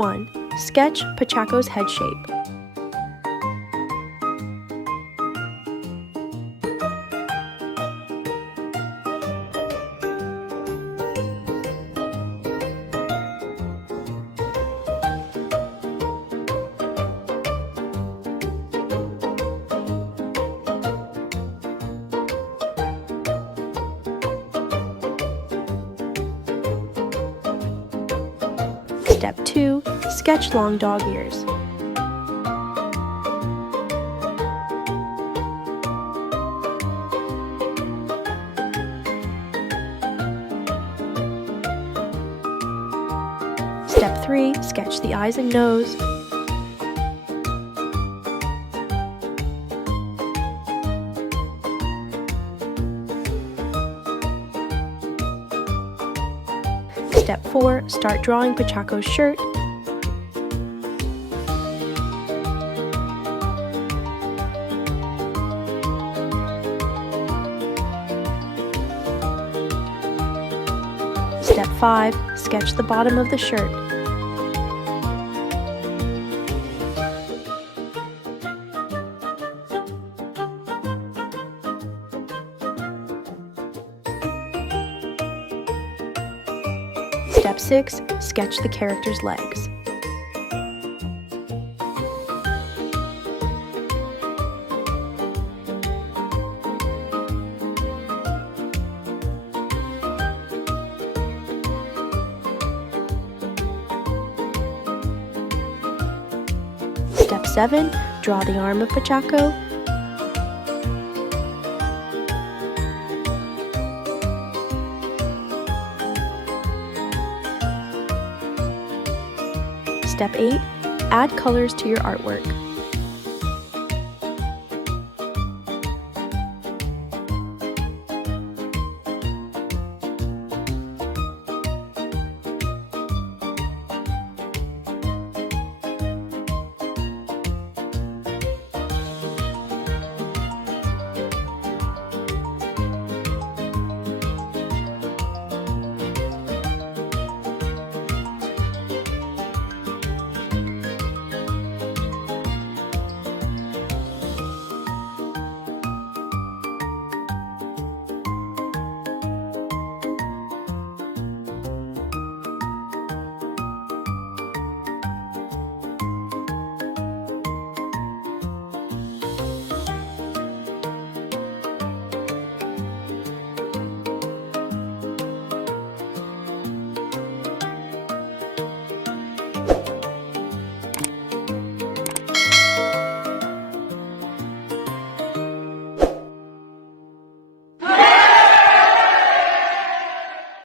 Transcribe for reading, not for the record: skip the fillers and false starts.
1. Sketch Pochacco's head shape. Step 2. Sketch long dog ears. Step 3. Sketch the eyes and nose. Step 4. Start drawing Pochacco's shirt. Step 5. Sketch the bottom of the shirt. Step 6. Sketch the character's legs. Step 7. Draw the arm of Pochacco. Step 8. Add colors to your artwork.